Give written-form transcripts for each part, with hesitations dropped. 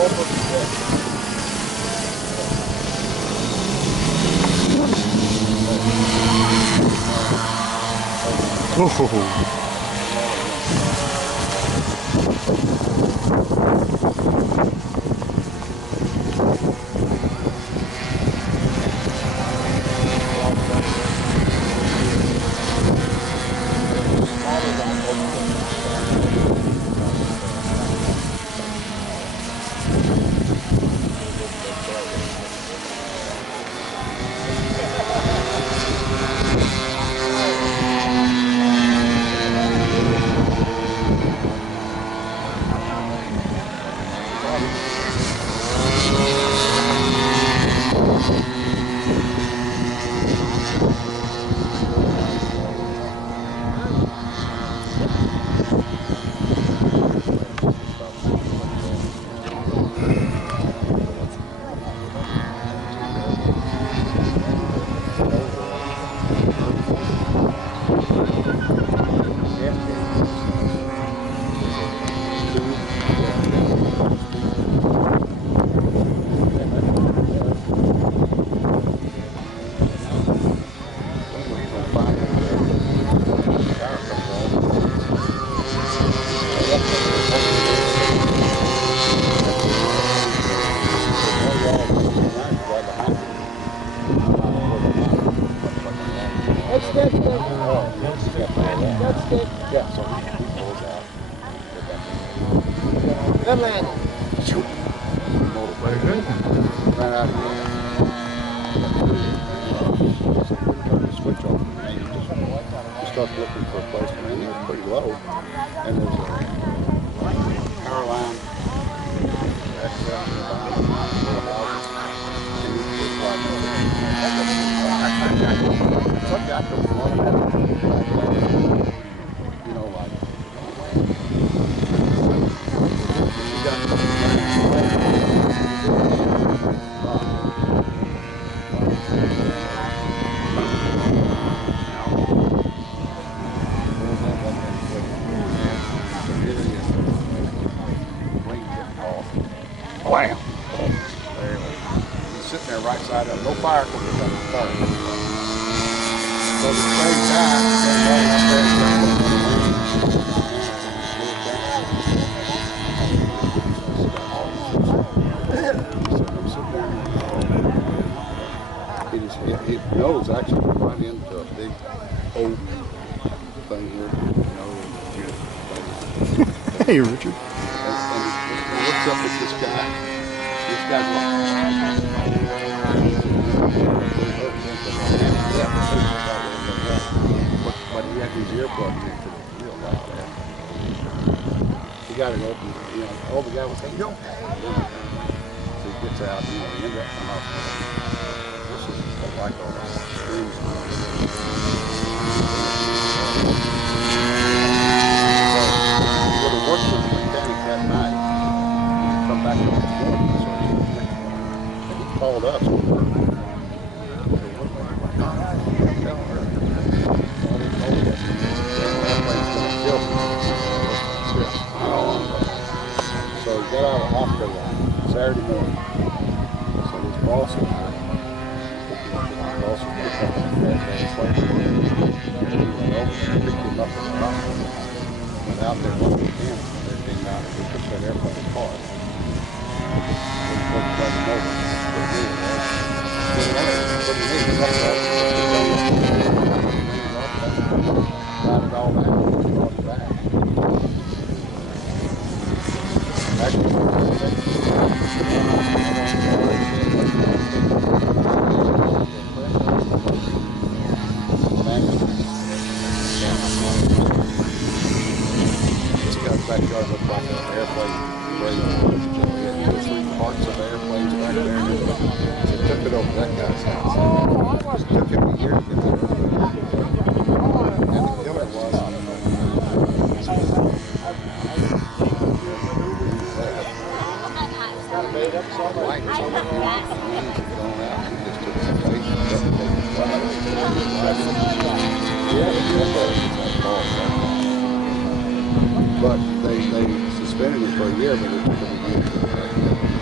Oh. Good man. Very good. Ran out of here. Turn the switch off. And you just start looking for a place. And it was pretty low. And there's a power line. Exit out the bottom. And you just like, it's like after one of you know, like, you got wham! He's sitting there right side up. No fire because it's on the start. So the same guy it knows actually right into a big oak thing here, you know. Hey, Richard. And he looks up at this guy. This guy's like, but he had his earplugs into the wheel like that. He got it open, you know. Oh, the guy was saying, no. So he gets out, you know, he ends up coming off. This is like all the strings. So he worked with the mechanic that night. Come back up the morning, so and he called us. So he got out of the hospital Saturday morning. So his boss was there. His boss was picked up on that day. He went over and picked him up in the hospital. Went out there one weekend. They came out and we took that airplane apart. This guy's backyard looked like an airplane range. Parts of airplanes back there. So took it over that guy's house. It took him a year to get there. And the killer was, I don't know. White or something. The wings had gone out. He just took some bait and duct tape and but they suspended him for a year, but it took him a year to get back.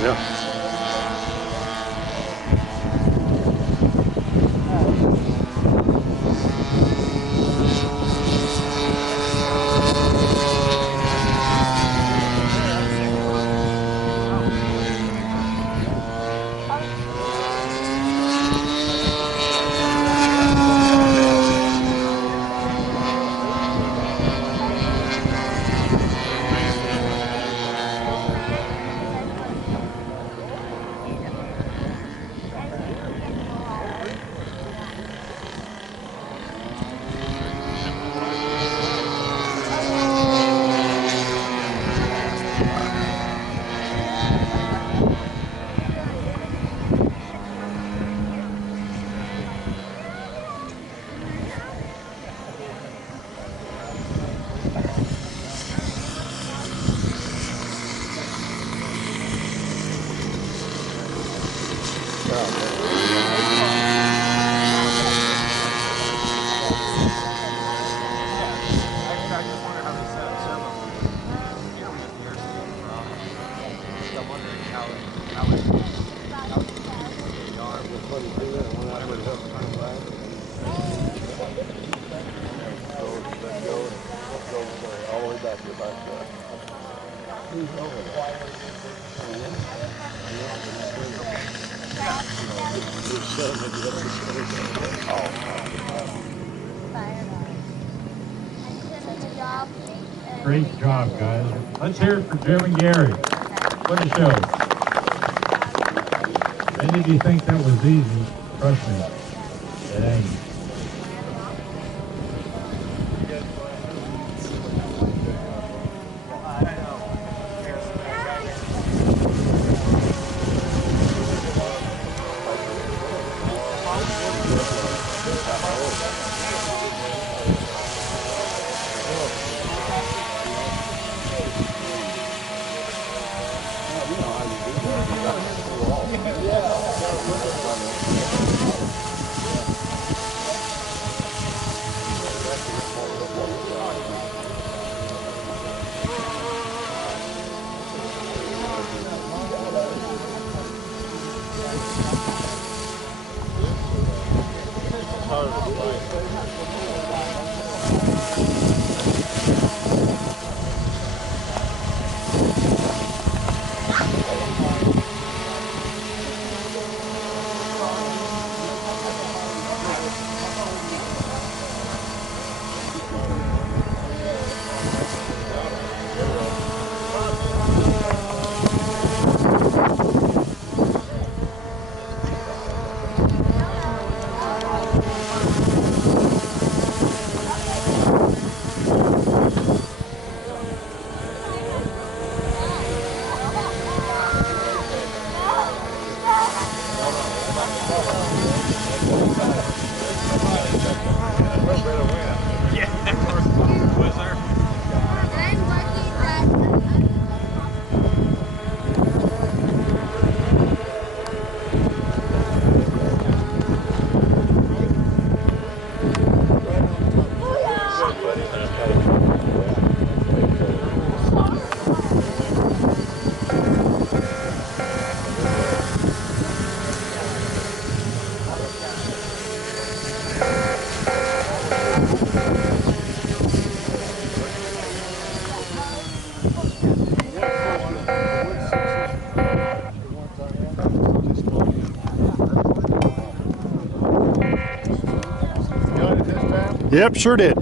Yeah. All the way back to the back there. Who's over there? Great job, guys. Let's hear it for Jim and Gary. What a show. If any of you think that was easy, trust me, it ain't. Yep, sure did.